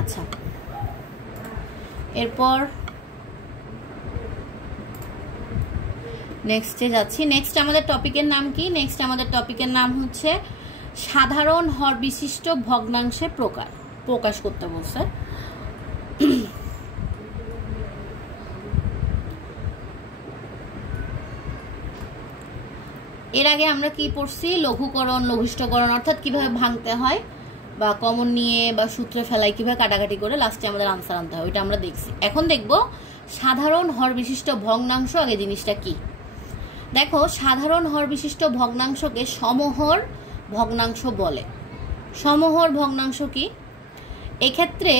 আচ্ছা, এরপর নেক্সটে যাচ্ছি। নেক্সট আমাদের টপিকের নাম কি? নেক্সট আমাদের টপিকের নাম হচ্ছে সাধারণ হর বিশিষ্ট ভগ্নাংশে প্রকাশ করতে বলছে। এর আগে আমরা কি পড়ছি? লঘুকরণ, লঘিষ্ঠকরণ, অর্থাৎ কিভাবে ভাঙতে হয় বা কমন নিয়ে বা সূত্রে ফেলাই কিভাবে কাটাকাটি করে লাস্টে আমাদের আনসার আনতে হয়, ওইটা আমরা দেখছি। এখন দেখব সাধারণ হর বিশিষ্ট ভগ্নাংশ। আগে জিনিসটা কি দেখো, সাধারণ হর বিশিষ্ট ভগ্নাংশকে সমহর ভগ্নাংশ বলে। সমহর ভগ্নাংশ কি? এক্ষেত্রে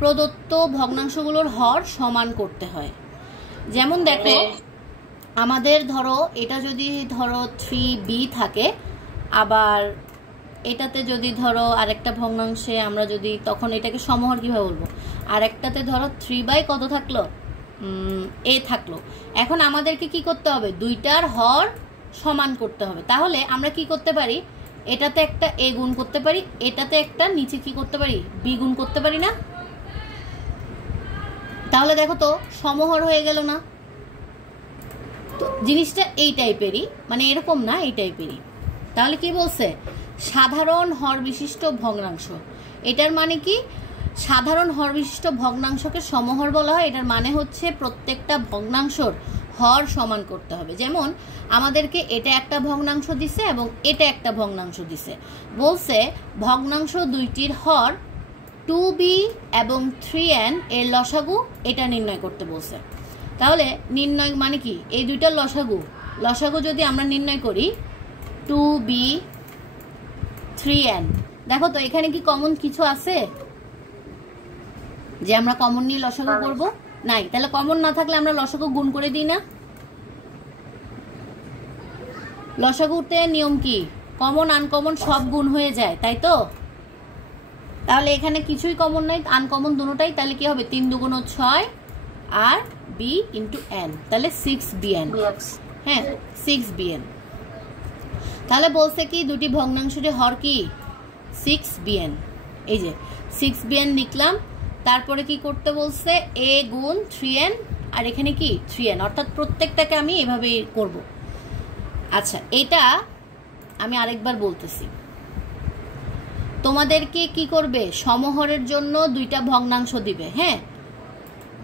প্রদত্ত ভগ্নাংশগুলোর হর সমান করতে হয়। যেমন দেখো, আমাদের ধরো এটা যদি ধরো 3b থাকে, আবার এটাতে যদি ধরো আরেকটা ভগ্নাংশে আমরা যদি, তখন এটাকে সমহর কিভাবে বলবো? আরেকটাতে ধরো 3 কত থাকলো? a থাকলো। এখন আমাদেরকে কি করতে হবে? দুইটার হর সমান করতে হবে। তাহলে আমরা কি করতে পারি? এটাতে একটা a গুণ করতে পারি, এটাতে একটা নিচে কি করতে পারি? b গুণ করতে পারি না? তাহলে দেখো তো সমহর হয়ে গেল না? তো জিনিসটা এই টাইপেরই, মানে এরকম না, এই টাইপেরই। তাহলে কি বলছে? সাধারণ হর বিশিষ্ট ভগ্নাংশ। এটার মানে কি? সাধারণ হর বিশিষ্ট ভগ্নাংশকে সমহর বলা হয়। এটার মানে হচ্ছে প্রত্যেকটা ভগ্নাংশর হর সমান করতে হবে। যেমন আমাদেরকে এটা একটা ভগ্নাংশ দিছে এবং এটা একটা ভগ্নাংশ দিছে, বলছে ভগ্নাংশ দুইটির হর 2b এবং 3n এর লসাগু এটা নির্ণয় করতে বলছে। তাহলে নির্ণয় মানে কি? এই দুইটার লসাগু যদি আমরা নির্ণয় করি 2b 3n, দেখো তো এখানে কি কমন কিছু আছে যে আমরা কমন নিয়ে লসাগু করব? নাই। তাহলে কমন না থাকলে আমরা লসাগু গুণ করে দিই না? লসাগুতে নিয়ম কি? কমন আনকমন সব গুণ হয়ে যায়, তাই তো? তাহলে এখানে কিছুই কমন নাই, আনকমন দুটোটাই। তাহলে কি হবে? 3 2 6 আর b ইন্টু n, তাহলে 6bn। হ্যাঁ, 6bn। তাহলে বলছে কি দুটি ভগ্নাংশের হর কি? 6bn। এই যে 6bn লিখলাম। তারপরে কি করতে বলছে? a গুণ 3n, আর এখানে কি 3n, অর্থাৎ প্রত্যেকটাকে আমি এভাবে করব। আচ্ছা, এটা আমি আরেকবার বলতেছি। তোমাদেরকে কি করবে? সমহরের জন্য দুইটা ভগ্নাংশ দিবে। হ্যাঁ,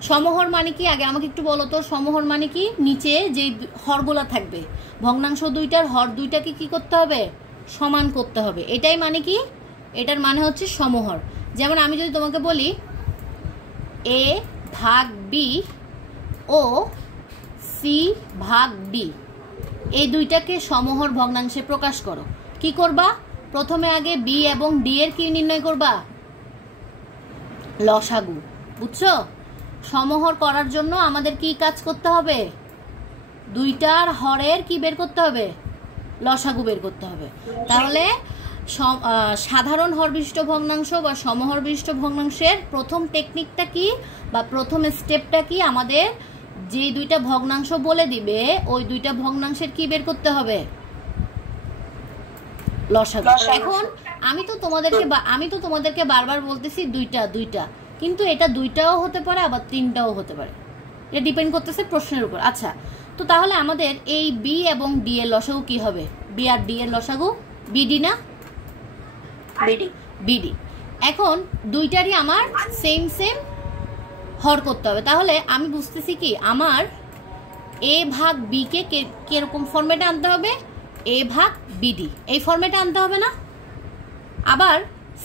সমহর মানে কি? আগে আমাকে একটু বলো তো, সমহর মানে কি? নিচে যে হরগুলা থাকবে, ভগ্নাংশ দুইটার হর দুইটাকে কি করতে হবে? সমান করতে হবে। এটাই মানে কি? এটার মানে হচ্ছে সমহর। যেমন আমি যদি তোমাকে বলি a ভাগ b ও c ভাগ d, এই দুইটাকে সমহর ভগ্নাংশে প্রকাশ করো। কি করবা? প্রথমে আগে b এবং d এর কি নির্ণয় করবা? লসাগু। বুঝছো? সমহর করার জন্য আমাদের কি কাজ করতে হবে? দুইটার হরের কি বের করতে হবে? লসাগু বের করতে হবে। তাহলে সাধারণ হর বিশিষ্ট ভগ্নাংশ বা সমহর বিশিষ্ট ভগ্নাংশের প্রথম টেকনিকটা কি বা প্রথম স্টেপটা কি? আমাদের যে দুইটা ভগ্নাংশ বলে দিবে, ওই দুইটা ভগ্নাংশের কি বের করতে হবে? লসাগু। এখন আমি তো তোমাদেরকে বারবার বলতেছি দুইটা, কিন্তু এটা দুইটাও হতে পারে আবার তিনটাও হতে পারে। এটা ডিপেন্ড করতেছে প্রশ্নের উপর। আচ্ছা, তো তাহলে আমাদের এই b এবং d এর লসাগু কি হবে? b আর d এর লসাগু bd না? bd। এখন দুইটারই আমার সেম হর করতে হবে। তাহলে আমি বুঝতেছি কি, আমার a ভাগ b কে কিরকম ফরম্যাটে আনতে হবে? a ভাগ bd, এই ফরম্যাটে আনতে হবে না? আবার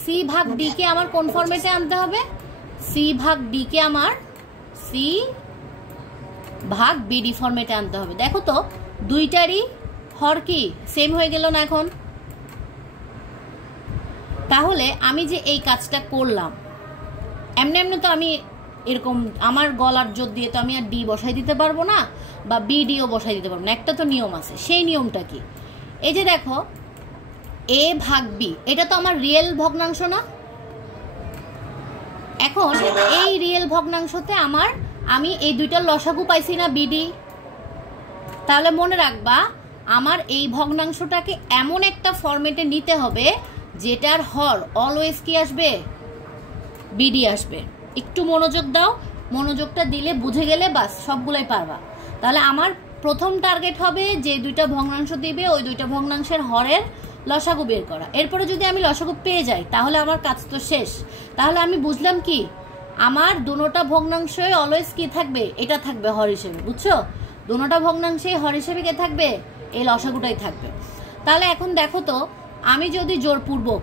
c ভাগ d কে আমার কোন ফরম্যাটে আনতে হবে? c ভাগ d কে আমার c ভাগ bd ফরম্যাটে আনতে হবে। দেখো তো দুইটারই হর কি সেম হয়ে গেল না এখন? তাহলে আমি যে এই কাজটা করলাম, এমনি তো আমি এরকম আমার গলার জোর দিয়ে তো আমি আর ডি বসাই দিতে পারবো না, বা বিডিও বসাই দিতে পারবো না। একটা তো নিয়ম আছে। সেই নিয়মটা কি? এই যে দেখো এ ভাগ বি, এটা তো আমার রিয়েল ভগ্নাংশ না? এখন এই রিয়েল ভগ্নাংশতে আমি এই দুইটার লসাগু পাইছি না, বিডি। তাহলে মনে রাখবা, আমার এই ভগ্নাংশটাকে এমন একটা ফরম্যাটে নিতে হবে যেটার হর অলওয়েজ কি আসবে? বিডি আসবে। একটু মনোযোগ দাও, মনোযোগটা দিলে বুঝে গেলে বাস সবগুলাই পারবা। তাহলে আমার প্রথম টার্গেট হবে যে দুইটা ভগ্নাংশ দিবে ওই দুইটা ভগ্নাংশের হরের লসাগু বের করা। এরপরে যদি আমি লসাগু পেয়ে যাই তাহলে আমার কাজ তো শেষ। তাহলে আমি বুঝলাম কি, আমার দুটোটা ভগ্নাংশই অলওয়েজ কি থাকবে, এটা থাকবে হর হিসেবে, বুঝছো? দুটোটা ভগ্নাংশে হর হিসেবে কে থাকবে, এই লসাগুটাই থাকবে। তাহলে এখন দেখো তো, আমি যদি জোরপূর্বক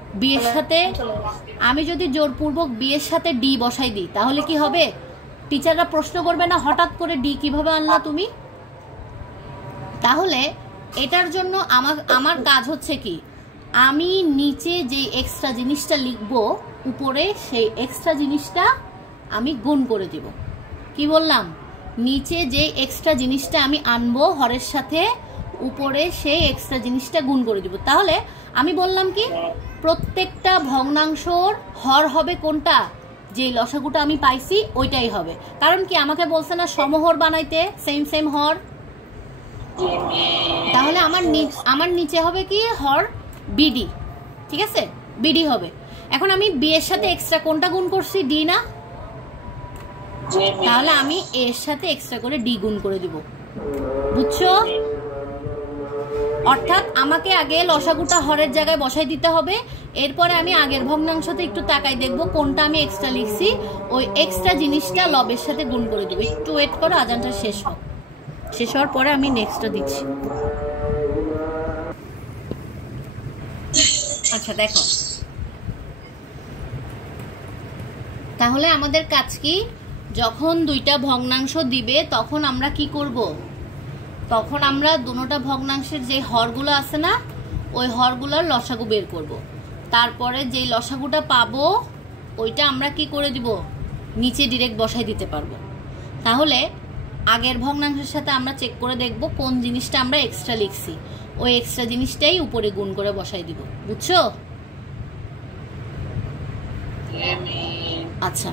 বিয়ের সাথে ডি বসাই দিই তাহলে কি হবে? টিচাররা প্রশ্ন করবে না হঠাৎ করে ডি কিভাবে আনলা তুমি? তাহলে এটার জন্য আমার কাজ হচ্ছে কি, আমি নিচে যে এক্সট্রা জিনিসটা লিখবো উপরে সেই এক্সট্রা জিনিসটা আমি গুণ করে দিব। কি বললাম? নিচে যে এক্সট্রা জিনিসটা আমি আনবো হরের সাথে উপরে সেই এক্সট্রা জিনিসটা গুণ করে দিব। তাহলে আমি বললাম কি, প্রত্যেকটা ভগ্নাংশর হর হবে কোনটা, যে লসাগুটা আমি পাইছি ওইটাই হবে। কারণ কি, আমাকে বলছে না সমহর বানাইতে, সেম সেম হর। তাহলে আমার নিচে হবে কি, হর বিডি। ঠিক আছে, বিডি হবে। এখন আমি বি এর সাথে এক্সট্রা কোনটা গুণ করছি, ডি না? তাহলে আমি এর সাথে এক্সট্রা করে ডি গুণ করে দিব, বুঝছো? অর্থাৎ আমাকে আগে লসাগুটা হরের জায়গায় বসাই দিতে হবে, এরপরে আমি আগের ভগ্নাংশতে একটু তাকাই দেখবো কোনটা আমি এক্সট্রা লিখছি, ওই এক্সট্রা জিনিসটা লবের সাথে গুণ করে দেবো। একটু ওয়েট করো, আজানটা শেষ হওয়ার পরে আমি নেক্সটটা দিচ্ছি। আচ্ছা দেখো, তাহলে আমাদের কাজ কি, যখন দুইটা ভগ্নাংশ দিবে তখন আমরা কি করব, তখন আমরা দুটোটা ভগ্নাংশের যে হরগুলো আছে না, ওই হরগুলোর লসাগু বের করব। তারপরে যে লসাগুটা পাবো ওইটা আমরা কি করে দিব, নিচে ডিরেক্ট বসাই দিতে পারবো। তাহলে আগের ভগ্নাংশের সাথে আমরা চেক করে দেখব কোন জিনিসটা আমরা এক্সট্রা লিখছি, ওই এক্সট্রা জিনিসটাই উপরে গুণ করে বসাই দিব, বুঝছো? আচ্ছা,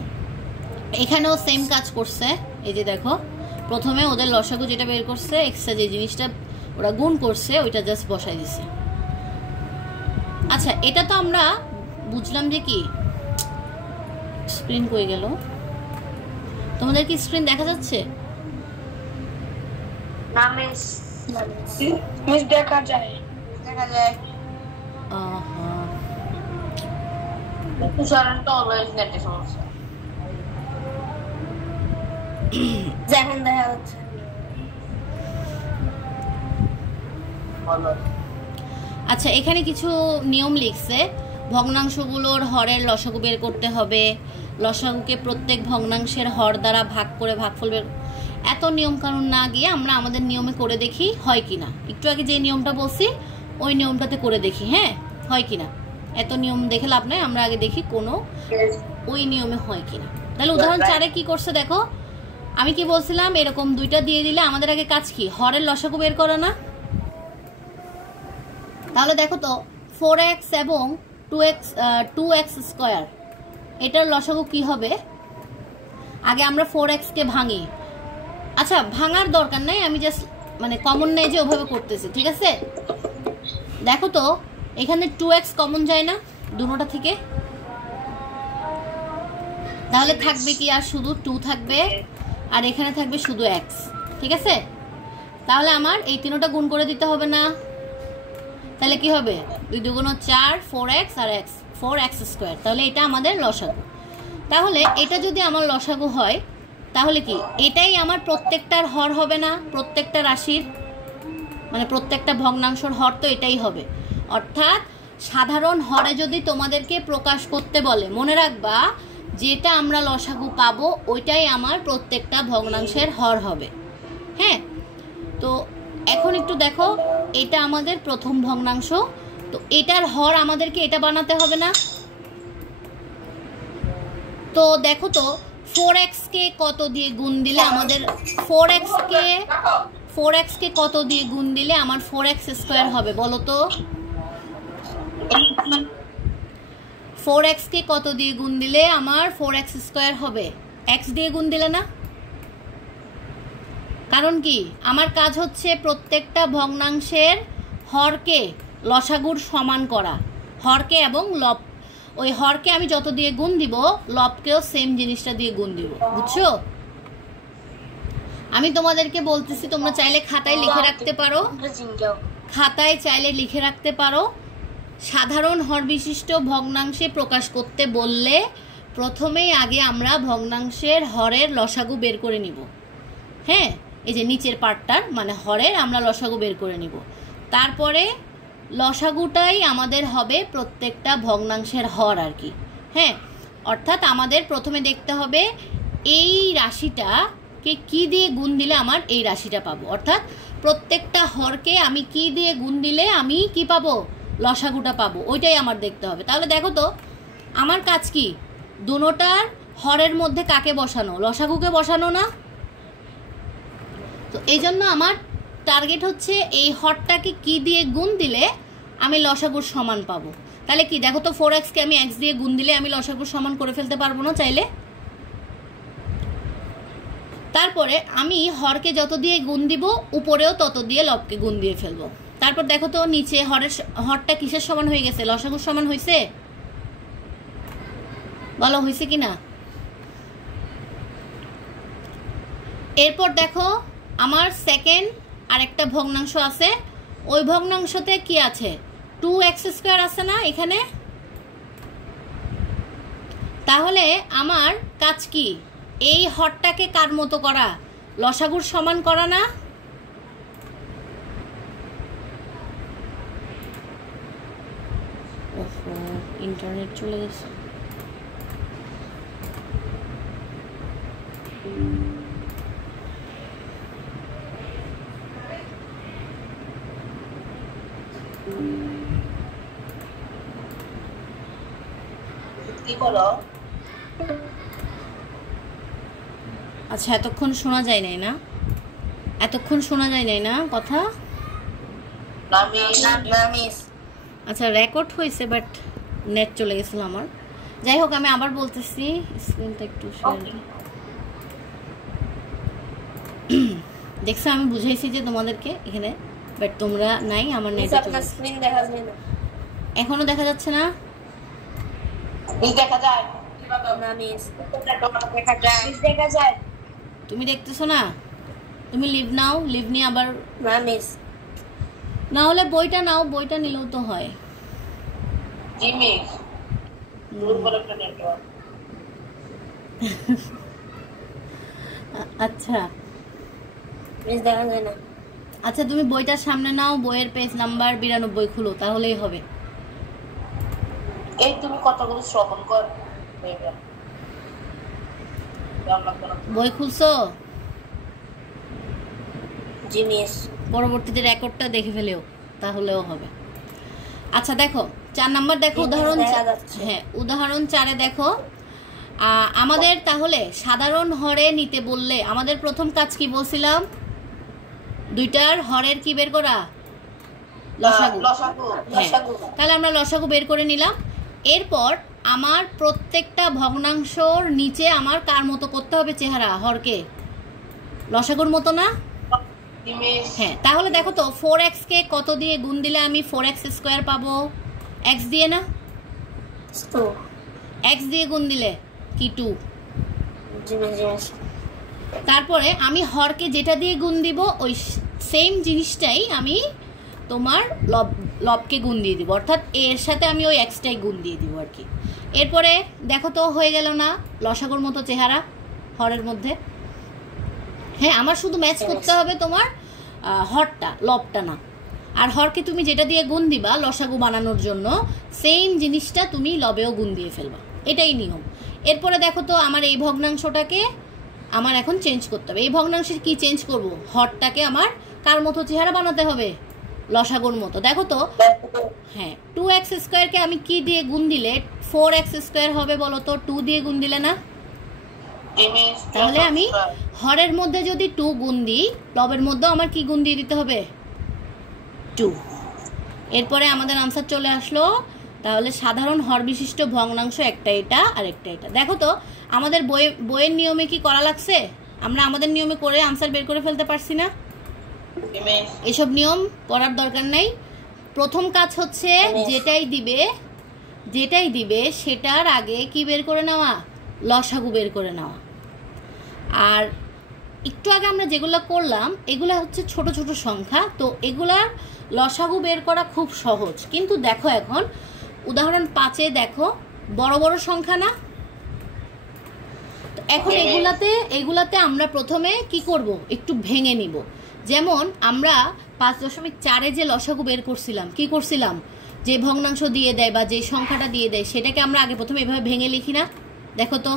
এখানেও সেম কাজ করছে। এই যে দেখো, প্রথমে ওদের লসাগু যেটা বের করছে, এক্সট্রা যে জিনিসটা ওরা গুণ করছে ওইটা জাস্ট বসাই দিছে। আচ্ছা, এটা তো আমরা বুঝলাম যে কি, স্ক্রিন কই গেল? তোমাদের কি স্ক্রিন দেখা যাচ্ছে? না মিস, দেখা যায়। যেমন দেখা যাচ্ছে। আচ্ছা, এখানে কিছু নিয়ম লিখছে, ভগ্নাংশগুলোর হরের লসাগু বের করতে হবে, লসাগুকে প্রত্যেক ভগ্নাংশের হর দ্বারা ভাগ করে ভাগফল বের। এত নিয়ম কানুন না গিয়ে আমরা আমাদের নিয়মে করে দেখি হয় কিনা। একটু আগে যে নিয়মটা বলছি ওই নিয়মটাতে করে দেখি, হ্যাঁ হয় কিনা। এত নিয়ম দেখে লাভ নয়, আমরা আগে দেখি কোনো ওই নিয়মে হয় কিনা। তাহলে উদাহরণ 4-এ কি করছে দেখো, আমি কি বলছিলাম, এরকম দুইটা দিয়ে দিলে আমাদের আগে কাজ কি, হরের লসাগু বের করা না? তাহলে দেখো তো 4x এবং 2x স্কয়ার, এটার লসাগু কি হবে? আগে আমরা 4x কে ভাঙি। আচ্ছা, ভাঙার দরকার নাই, আমি জাস্ট মানে কমন নেই যে ওভাবে করতেছি, ঠিক আছে? দেখো তো এখানে 2x কমন যায় না দুটোটা থেকে? তাহলে থাকবে কি, আর শুধু 2 থাকবে, আর এখানে থাকবে শুধু x, ঠিক আছে? তাহলে আমার এই তিনটা গুণ করে দিতে হবে না? তাহলে কি হবে, 2 2 4, 4x আর x, 4x স্কয়ার। তাহলে এটা আমাদের লসাগু। তাহলে এটা যদি আমার লসাগু হয় তাহলে কি এটাই আমার প্রত্যেকটার হর হবে না? প্রত্যেকটা রাশির মানে প্রত্যেকটা ভগ্নাংশের হর তো এটাই হবে। অর্থাৎ সাধারণ হরে যদি তোমাদেরকে প্রকাশ করতে বলে, মনে রাখবা যেটা আমরা লসাগু পাবো ওইটাই আমার প্রত্যেকটা ভগ্নাংশের হর হবে। হ্যাঁ, তো এখন একটু দেখো, এটা আমাদের প্রথম ভগ্নাংশ, তো এটার হর আমাদেরকে এটা বানাতে হবে না? তো দেখো তো 4x কে কত দিয়ে গুণ দিলে আমাদের 4x কে কত দিয়ে গুণ দিলে আমার 4x স্কয়ার হবে বলো তো? 4x কে কত দিয়ে গুণ দিলে আমার 4x স্কয়ার হবে? x দিয়ে গুণ দিলে না? কারণ কি, আমার কাজ হচ্ছে প্রত্যেকটা ভগ্নাংশের হরকে লসাগুর সমান করা, হরকে এবং লব ওই হরকে আমি যত দিয়ে গুণ দিব লবকেও সেম জিনিসটা দিয়ে গুণ দিব, বুঝছো? আমি তোমাদেরকে বলতেছি তোমরা চাইলে খাতায় লিখে রাখতে পারো, খাতায় চাইলে লিখে রাখতে পারো। সাধারণ হর বিশিষ্ট ভগ্নাংশে প্রকাশ করতে বললে প্রথমেই আগে আমরা ভগ্নাংশের হরের লসাগু বের করে নিব। হ্যাঁ, এই যে নিচের পার্টটার মানে হরের আমরা লসাগু বের করে নিব। তারপরে লসাগুটাই আমাদের হবে প্রত্যেকটা ভগ্নাংশের হর আর কি। হ্যাঁ, অর্থাৎ আমাদের প্রথমে দেখতে হবে এই রাশিটাকে কি দিয়ে গুণ দিলে আমার এই রাশিটা পাবো, অর্থাৎ প্রত্যেকটা হরকে আমি কি দিয়ে গুণ দিলে আমি কি পাবো, লসাগুটা পাবো, ওইটাই আমার দেখতে হবে। তাহলে দেখো তো আমার কাজ কি, দুটোটার হরের মধ্যে কাকে বসানো, লসাগুকে বসানো না? তো এই জন্য আমার টার্গেট হচ্ছে এই হরটাকে কি দিয়ে গুণ দিলে আমি লসাগুর সমান পাবো। তাহলে কি দেখো তো 4xকে আমি x দিয়ে গুণ দিলে আমি লসাগুর সমান করে ফেলতে পারবো না চাইলে? তারপরে আমি হরকে যত দিয়ে গুণ দিব উপরেও তত দিয়ে লবকে গুণ দিয়ে ফেলবো। তারপর দেখো তো নিচে হরটা কিসের সমান হয়ে গেছে, লসাগুর সমান হয়েছে? বলো হয়েছে কি না? এরপর দেখো আমার সেকেন্ড আরেকটা ভগ্নাংশ আছে, ওই ভগ্নাংশতে কি আছে, 2x² আছে না এখানে? তাহলে আমার কাজ কি, এই হরটাকে কার মতো করা, লসাগুর সমান করা না? ওহো, ইন্টারনেট চলে গেছে। আচ্ছা, এতক্ষণ শোনা যায় নাই না? এতক্ষণ শোনা যায় নাই না কথা? আচ্ছা, রেকর্ড হয়েছে বাট নেট চলে গেছিল আমার। যাই হোক, আমি আবার বলতেছি, স্ক্রিনটা একটু দেখছো আমি বুঝাইছি যে তোমাদেরকে এখানে, বাট তোমরা নাই, আমার নেট এখনো দেখা যাচ্ছে না? তুমি দেখতেছো না? তুমি লিভ নাও, লিভ নিয়ে আবার না হলে বইটা নাও, বইটা নিলেও তো হয়। আচ্ছা আচ্ছা, তুমি বইটার সামনে নাও, বইয়ের পেজ নাম্বার 92 খুলো, তাহলেই হবে। এই তুমি কতগুলো শ্রবণ কর, বই খুলছো? জি মিস। পরবর্তীতে রেকর্ডটা দেখে ফেলেও, তাহলেও হবে। আচ্ছা দেখো 4 নাম্বার দেখো, উদাহরণ, হ্যাঁ উদাহরণ 4-এ দেখো আমাদের তাহলে সাধারণ হরে নিতে বললে আমাদের প্রথম কাজ কি বলছিলাম, দুইটার হরের কি বের করা, লসাগু। হ্যাঁ, তাহলে আমরা লসাগু বের করে নিলাম। এরপর আমার প্রত্যেকটা ভগ্নাংশর নিচে আমার কার মতো করতে হবে চেহারা, হরকে লসাগুর মতো না? হ্যাঁ, তাহলে দেখো তো 4x কে কত দিয়ে গুণ দিলে আমি 4x² পাবো, x দিয়ে না? x দিয়ে গুণ দিলে কি 2? তারপরে আমি হরকে যেটা দিয়ে গুণ দিব ওই সেম জিনিসটাই আমি তোমার লবকে গুণ দিয়ে দিব, অর্থাৎ এর সাথে আমি ওই xটাই গুণ দিয়ে দিব আর কি। এরপরে দেখো তো হয়ে গেল না লসাগুর মতো চেহারা হরের মধ্যে? হ্যাঁ, আমার শুধু ম্যাচ করতে হবে তোমার হরটা, লবটা না। আর হরকে তুমি যেটা দিয়ে গুণ দিবা লসাগু বানানোর জন্য সেম জিনিসটা তুমি লবেও গুণ দিয়ে ফেলবা, এটাই নিয়ম। এরপরে দেখো তো আমার এই ভগ্নাংশটাকে আমার এখন চেঞ্জ করতে হবে। এই ভগ্নাংশের কি চেঞ্জ করব, হরটাকে আমার কার মতো চেহারা বানাতে হবে, লসাগুর মতো। দেখো তো, হ্যাঁ 2x² কে আমি কি দিয়ে গুণ দিলে 4x² হবে বলো তো? 2 দিয়ে গুণ দিলে না? তাহলে আমি হরের মধ্যে যদি 2 গুণ দিই, লবের মধ্যেও আমার কি গুণ দিয়ে দিতে হবে, 2। এরপরে আমাদের আনসার চলে আসলো। তাহলে সাধারণ হর বিশিষ্ট ভগ্নাংশ একটা এটা আর একটা এটা। দেখো তো আমাদের বইয়ের নিয়মে কি করা লাগছে, আমরা আমাদের নিয়মে করে আনসার বের করে ফেলতে পারছি না? এসব নিয়ম করার দরকার নাই। প্রথম কাজ হচ্ছে যেটাই দিবে যেটাই দিবে সেটার আগে কি বের করে নেওয়া, লসাগু বের করে নেওয়া। আর একটু আগে আমরা যেগুলো করলাম এগুলো হচ্ছে ছোট ছোট সংখ্যা, তো এগুলার লসাগু বের করা খুব সহজ। কিন্তু দেখো এখন উদাহরণ 5-এ দেখো বড় বড় সংখ্যা না, তো এখন এগুলাতে আমরা প্রথমে কি করব, একটু ভেঙে নিব। যেমন আমরা 5.4-এ যে লসাগু বের করছিলাম, কি করছিলাম, যে ভগ্নাংশ দিয়ে দেয় বা যে সংখ্যাটা দিয়ে দেয় সেটাকে আমরা আগে প্রথমে এভাবে ভেঙে লিখি না? দেখো তো,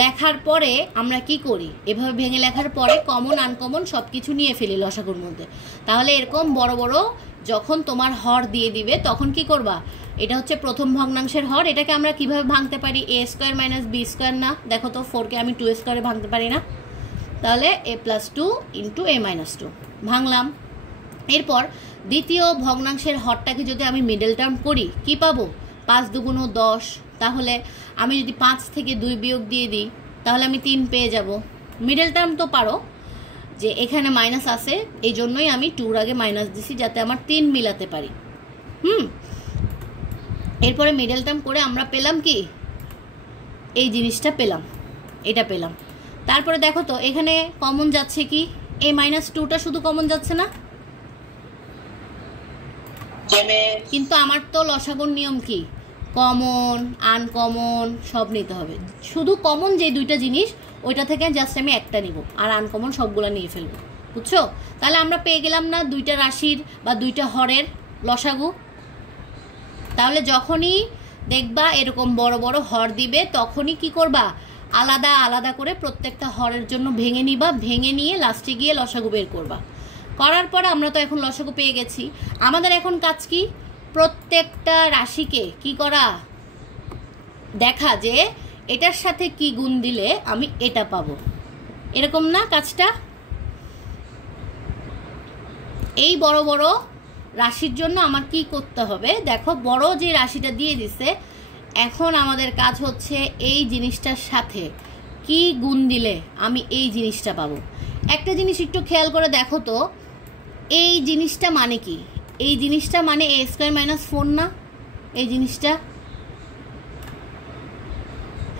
লেখার পরে আমরা কি করি, এভাবে ভেঙে লেখার পরে কমন আনকমন সব কিছু নিয়ে ফেলি লসাগুর মধ্যে। তাহলে এরকম বড় বড় যখন তোমার হর দিয়ে দিবে তখন কি করবা, এটা হচ্ছে প্রথম ভগ্নাংশের হর, এটাকে আমরা কিভাবে ভাঙতে পারি, a² - b² না? দেখো তো 4-কে আমি 2² ভাঙতে পারি না? তাহলে a+2 × a-2 ভাঙলাম। এরপর দ্বিতীয় ভগ্নাংশের হরটাকে যদি আমি মিডল টার্ম করি কি পাবো, 5 × 2 = 10। তাহলে আমি যদি 5 থেকে 2 বিয়োগ দিয়ে দিই তাহলে আমি 3 পেয়ে যাব। মিডল টার্ম তো পারো যে এখানে মাইনাস আছে, এই জন্যই আমি 2-র আগে মাইনাস দিছি যাতে আমার 3 মিলাতে পারি। এরপরে মিডল টার্ম করে আমরা পেলাম কি, এই জিনিসটা পেলাম, এটা পেলাম। তারপরে দেখো তো এখানে কমন যাচ্ছে কি, a-2টা শুধু কমন যাচ্ছে না? কিন্তু আমার তো লসাগুর নিয়ম কি, কমন আনকমন সব নিতে হবে। শুধু কমন যে দুইটা জিনিস ওইটা থেকে জাস্ট আমি একটা নিব, আর আনকমন সবগুলো নিয়ে ফেলবো, বুঝছো? তাহলে আমরা পেয়ে গেলাম না দুইটা রাশির বা দুইটা হরের লসাগু। তাহলে যখনই দেখবা এরকম বড় বড় হর দিবে তখনই কি করবা, আলাদা আলাদা করে প্রত্যেকটা হরের জন্য ভেঙে নিবা, ভেঙে নিয়ে লাস্টে গিয়ে লসাগু বের করবা। করার পরে আমরা তো এখন লসাগু পেয়ে গেছি। আমাদের এখন কাজ কি, প্রত্যেকটা রাশিকে কি করা, দেখা যে এটার সাথে কি গুণ দিলে আমি এটা পাবো, এরকম না কাজটা? এই বড় বড় রাশির জন্য আমার কি করতে হবে, দেখো বড় যে রাশিটা দিয়ে দিছে, এখন আমাদের কাজ হচ্ছে এই জিনিসটার সাথে কি গুণ দিলে আমি এই জিনিসটা পাবো। একটা জিনিস একটু খেয়াল করে দেখো তো, এই জিনিসটা মানে কি, এই জিনিসটা মানে a² - 4 না? এই জিনিসটা,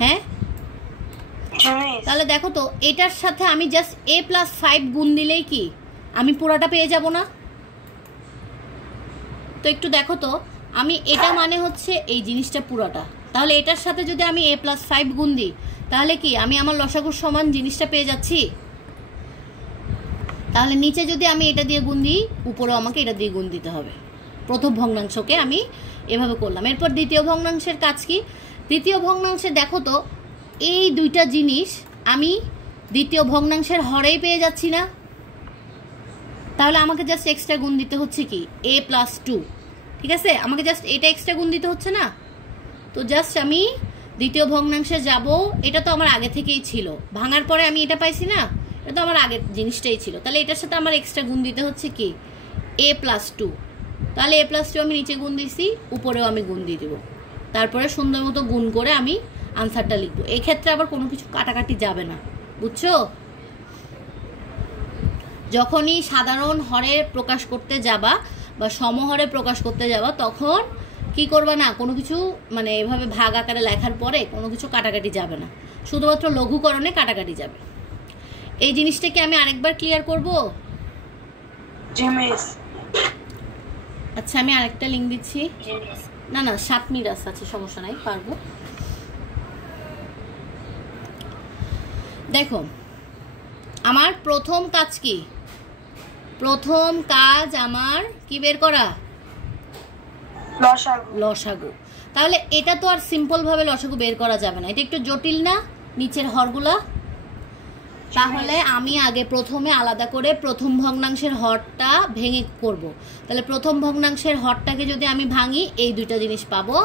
হ্যাঁ? তাহলে দেখো তো এটার সাথে আমি জাস্ট a+5 গুণ দিলেই কি আমি পুরোটা পেয়ে যাব না? তো একটু দেখো তো, আমি এটা মানে হচ্ছে এই জিনিসটা পুরোটা, তাহলে এটার সাথে যদি আমি a+5 গুণ দিই তাহলে কি আমি আমার লসাগুর সমান জিনিসটা পেয়ে যাচ্ছি? তাহলে নিচে যদি আমি এটা দিয়ে গুণ দিই উপরেও আমাকে এটা দিয়ে গুণ দিতে হবে। প্রথম ভগ্নাংশকে আমি এভাবে করলাম। এরপর দ্বিতীয় ভগ্নাংশের কাজ কি, দ্বিতীয় ভগ্নাংশে দেখো তো এই দুইটা জিনিস আমি দ্বিতীয় ভগ্নাংশের হরেই পেয়ে যাচ্ছি না? তাহলে আমাকে জাস্ট এক্সট্রা গুণ দিতে হচ্ছে কি, a+2, ঠিক আছে? আমাকে জাস্ট এটা এক্সট্রা গুণ দিতে হচ্ছে না? তো জাস্ট আমি দ্বিতীয় ভগ্নাংশে যাব, এটা তো আমার আগে থেকেই ছিল, ভাঙার পরে আমি এটা পাইছি না, এটা তো আমার আগের জিনিসটাই ছিল। তাহলে এটার সাথে আমার এক্সট্রা গুণ দিতে হচ্ছে কি, a+2। তাহলে a+2 আমি নিচে গুণ দিছি, উপরেও আমি গুণ দিয়ে দেবো। তারপরে সুন্দর মতো গুণ করে আমি আনসারটা লিখবো। এই ক্ষেত্রে আবার কোনো কিছু কাটাকাটি যাবে না, বুঝছো? যখনই সাধারণ হরে প্রকাশ করতে যাবা বা সমহরে প্রকাশ করতে যাবা তখন কি করবা না, কোনো কিছু মানে এভাবে ভাগ আকারে লেখার পরে কোনো কিছু কাটাকাটি যাবে না, শুধুমাত্র লঘুকরণে কাটাকাটি যাবে। এই জিনিসটাকে আমি আরেকবার ক্লিয়ার করব। আচ্ছা আমি আরেকটা লিঙ্ক দিচ্ছি, না 7 মিনিট আছে, সমস্যা নাই, পারবো। দেখো আমার প্রথম কাজ কি, প্রথম কাজ আমার কি বের করা, লসাগু। তাহলে এটা তো আর সিম্পল ভাবে লসাগু বের করা যাবে না, এটা একটু জটিল না নিচের হরগুলা? তাহলে আমি আগে প্রথমে আলাদা করে প্রথম ভগ্নাংশের হরটা ভেঙে করব। তাহলে প্রথম ভগ্নাংশের হরটাকে যদি আমি ভাঙি এই দুইটা জিনিস পাবো,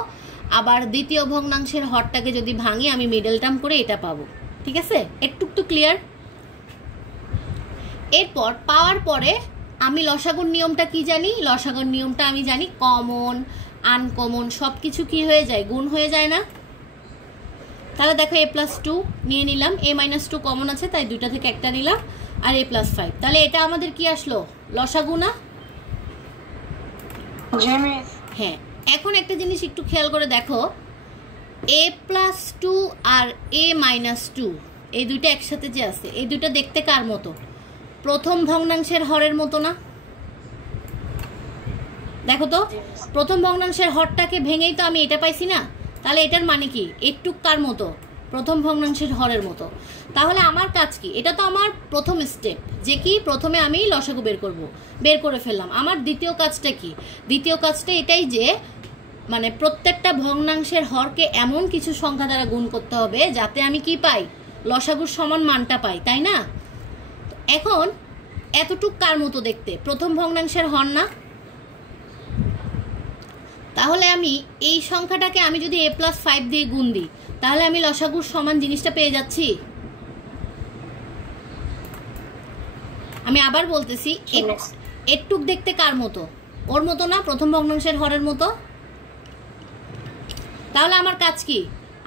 আবার দ্বিতীয় ভগ্নাংশের হরটাকে যদি ভাঙি আমি মিডল টার্ম করে এটা পাবো, ঠিক আছে? একটু ক্লিয়ার? এরপর পাওয়ার পরে আমি লসাগুর নিয়মটা কি জানি, লসাগুর নিয়মটা আমি জানি কমন আনকমন সব কিছু কি হয়ে যায়, গুণ হয়ে যায় না? তাহলে দেখো a+2 নিয়ে নিলাম, a-2 কমন আছে তাই দুইটা থেকে একটা নিলাম, আর a+5। তাহলে এটা আমাদের কি আসলো, লসাগু না? হ্যাঁ, এখন একটা জিনিস একটু খেয়াল করে দেখো, a+2 আর a-2 এই দুইটা একসাথে যে আছে, এই দুইটা দেখতে কার মতো? প্রথম ভগ্নাংশের হরের মতো না? দেখো তো, প্রথম ভগ্নাংশের হরটাকে ভেঙেই তো আমি এটা পাইছি না? তাহলে এটার মানে কি? একটু কার মতো? প্রথম ভগ্নাংশের হরের মতো। তাহলে আমার কাজ কি? এটা তো আমার প্রথম স্টেপ, যে কি প্রথমে আমি লসাগু বের করে ফেললাম। আমার দ্বিতীয় কাজটা কি? দ্বিতীয় কাজটা এটাই যে মানে প্রত্যেকটা ভগ্নাংশের হরকে এমন কিছু সংখ্যা দ্বারা গুণ করতে হবে যাতে আমি কি পাই? লসাগুর সমান মানটা পাই, তাই না? এখন এতটুক কার মতো দেখতে? প্রথম ভগ্নাংশের হর না? তাহলে আমি এই সংখ্যাটাকে আমি যদি a+5 দিয়ে গুণ দিই, তাহলে আমি লসাগুর সমান জিনিসটা পেয়ে যাচ্ছি। আমি আবার বলতেছি, একটুক দেখতে কার মতো? ওর মতো না? প্রথম ভগ্নাংশের হরের মতো। তাহলে আমার কাজ কি?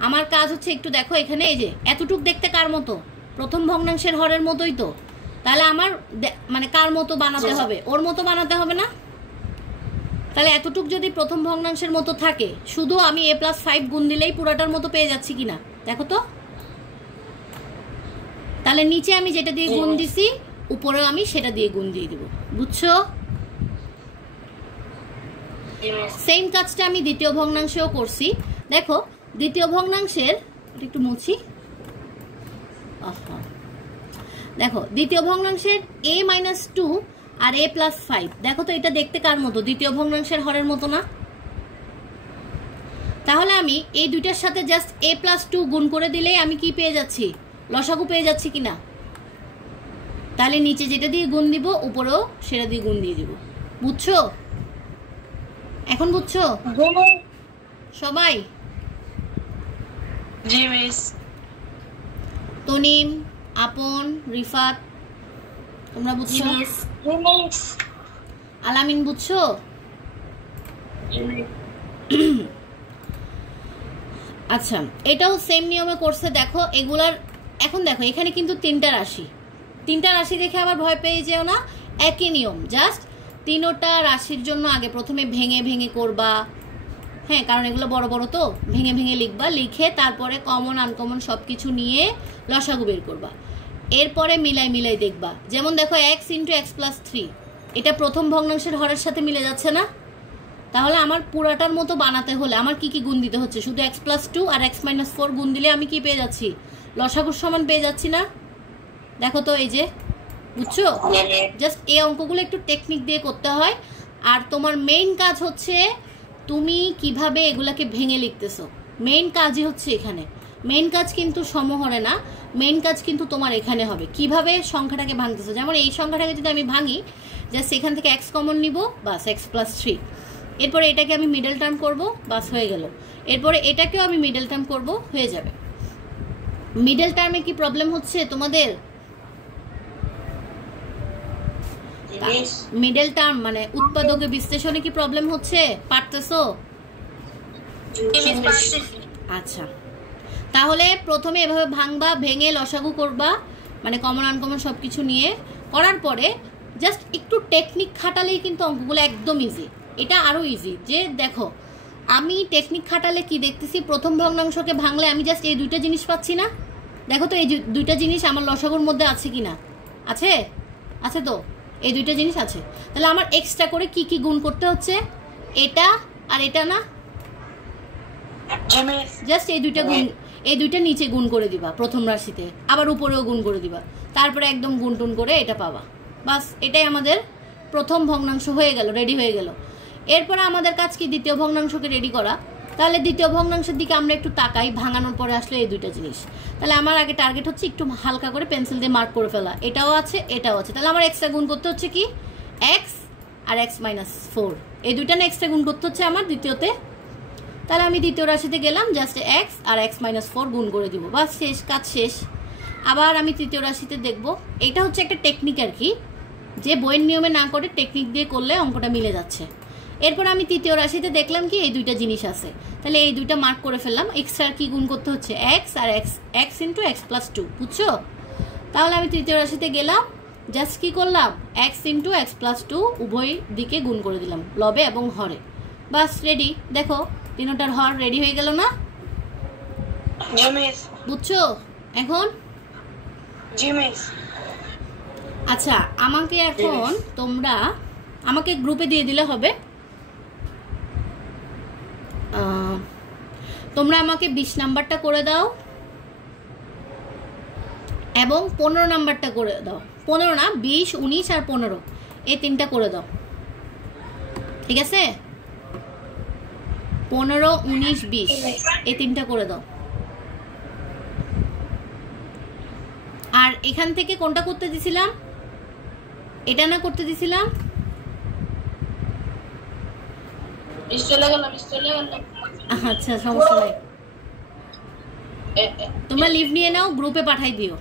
আমার কাজ হচ্ছে একটু দেখো এখানে, এই যে এতটুক দেখতে কার মতো? প্রথম ভগ্নাংশের হরের মতোই তো। তাহলে আমার মানে কার মতো বানাতে হবে? ওর মতো বানাতে হবে না? তাহলে এতটুক যদি প্রথম ভগ্নাংশের মতো থাকে, শুধু আমি a+5 গুণ দিলেই পুরাটার মতো পেয়ে যাচ্ছি কিনা দেখো তো। তাহলে নিচে আমি যেটা দিয়ে গুণ দিছি, উপরেও আমি সেটা দিয়ে গুণ দিয়ে দিব। বুঝছো? সেম কাজটা আমি দ্বিতীয় ভগ্নাংশেও করছি। দেখো দ্বিতীয় ভগ্নাংশের, একটু মুছি, দেখো দ্বিতীয় ভগ্নাংশের a-2 আর a+5, দেখো তো এটা দেখতে কার মতো? দ্বিতীয় ভগ্নাংশের হরের মতো না? তাহলে আমি এই দুইটার সাথে জাস্ট a+2 গুণ করে দিলেই আমি কি পেয়ে যাচ্ছি? লসাগু পেয়ে যাচ্ছি কিনা? তাহলে নিচে যেটা দিয়ে গুণ দিব, উপরেও সেটা দিয়ে গুণ দিয়ে দিব। বুঝছো? এখন বুঝছো সবাই? জি মিস। তনিম, আপন, রিফাত, তোমরা বুঝছো? আলামিন বুঝছো? আচ্ছা, এটাও সেম নিয়মে করছে। দেখো এগুলার, এখন দেখো এখানে কিন্তু তিনটা রাশি দেখে আবার ভয় পেয়ে যেও না। একই নিয়ম, জাস্ট তিনোটা রাশির জন্য আগে প্রথমে ভেঙে ভেঙে করবা। হ্যাঁ, কারণ এগুলো বড় বড় তো, ভেঙে ভেঙে লিখবা, লিখে তারপরে কমন আনকমন সব কিছু নিয়ে লসাগু বের করবা। এরপরে মিলাই দেখবা। যেমন দেখো x × x+3, এটা প্রথম ভগ্নাংশের হরের সাথে মিলে যাচ্ছে না? তাহলে আমার পুরাটার মতো বানাতে হলে আমার কি কি গুণ দিতে হচ্ছে? শুধু x+2 আর x-4 গুণ দিলে আমি কি পেয়ে যাচ্ছি? লসাগুর সমান পেয়ে যাচ্ছি না? দেখো তো, এই যে, বুঝছো? জাস্ট এই অঙ্কগুলো একটু টেকনিক দিয়ে করতে হয়। আর তোমার মেইন কাজ হচ্ছে তুমি কিভাবে এগুলাকে ভেঙে লিখতেছো। মেইন কাজই হচ্ছে এখানে। মেইন কাজ কিন্তু সমহরে না, মেইন কাজ কিন্তু তোমার এখানে হবে কিভাবে সংখ্যাটাকে ভাঙতেছো। যেমন এই সংখ্যাটাকে যদি আমি ভাঙি, জাস্ট এখান থেকে x কমন নিব, বাস x+3। এরপরে এটাকে আমি মিডল টার্ম করব, বাস হয়ে গেল। এরপরে এটাকেও আমি মিডল টার্ম করব, হয়ে যাবে। মিডল টার্মে কি প্রবলেম হচ্ছে তোমাদের? মিডল টার্ম মানে উৎপাদকে বিশ্লেষণে কি প্রবলেম হচ্ছে? পারতেছো? আচ্ছা, তাহলে প্রথমে এভাবে ভাঙবা, ভেঙে লসাগু করবা, মানে কমন আনকমন সব কিছু নিয়ে করার পরে জাস্ট একটু টেকনিক খাটালেই কিন্তু অঙ্কগুলো একদম ইজি। এটা আরও ইজি। যে দেখো আমি টেকনিক খাটালে কি দেখতেছি, প্রথম ভগ্নাংশকে ভাঙলে আমি জাস্ট এই দুইটা জিনিস পাচ্ছি না? দেখো তো এই দুইটা জিনিস আমার লসাগুর মধ্যে আছে কি না? আছে? আছে তো, এই দুইটা জিনিস আছে। তাহলে আমার এক্সট্রা করে কি কি গুণ করতে হচ্ছে? এটা আর এটা না? জাস্ট এই দুইটা নিচে গুণ করে দিবা প্রথম রাশিতে, আবার উপরেও গুণ করে দিবা, তারপরে একদম গুণ টুন করে এটা পাবা। বাস, এটাই আমাদের প্রথম ভগ্নাংশ হয়ে গেল, রেডি হয়ে গেল। এরপরে আমাদের কাজ কি? দ্বিতীয় ভগ্নাংশকে রেডি করা। তাহলে দ্বিতীয় ভগ্নাংশের দিকে আমরা একটু তাকাই, ভাঙানোর পরে আসলে এই দুইটা জিনিস। তাহলে আমার আগে টার্গেট হচ্ছে একটু হালকা করে পেন্সিল দিয়ে মার্ক করে ফেলা। এটাও আছে, এটাও আছে। তাহলে আমার এক্সট্রা গুণ করতে হচ্ছে কি? x আর x-4, এই দুইটা না এক্সট্রা গুণ করতে হচ্ছে আমার দ্বিতীয়তে। তাহলে আমি দ্বিতীয় রাশিতে গেলাম, জাস্ট x আর x-4 গুণ করে দিব, বাস শেষ, কাজ শেষ। আবার আমি তৃতীয় রাশিতে দেখব। এটা হচ্ছে একটা টেকনিক আর কি, যে বইয়ের নিয়মে না করে টেকনিক দিয়ে করলে অঙ্কটা মিলে যাচ্ছে। এরপর আমি তৃতীয় রাশিতে দেখলাম কি এই দুইটা জিনিস আছে, তাহলে এই দুইটা মার্ক করে ফেললাম। এক্সট্রা কি গুণ করতে হচ্ছে? x আর x × x+2, বুঝছো? তাহলে আমি তৃতীয় রাশিতে গেলাম, জাস্ট কি করলাম? x × x+2 উভয় দিকে গুণ করে দিলাম, লবে এবং হরে। বাস রেডি। দেখো তিনটার হর রেডি হয়ে গেল না? জি মিস। বুঝছো এখন? জি মিস। আচ্ছা আমাকে এখন তোমরা আমাকে গ্রুপে দিয়ে দিলে হবে। তোমরা আমাকে 20 নাম্বারটা করে দাও এবং 15 নাম্বারটা করে দাও। 15 না, 20, 19 আর 15 এই তিনটা করে দাও, ঠিক আছে? 15, 19, 20 এই তিনটা করে দাও। আর এখান থেকে কোনটা করতে দিছিলাম? এটা না করতে দিছিলাম? আচ্ছা সমস্যা নাই, তোমরা লিভ নিয়ে নাও, গ্রুপে পাঠাই দিও।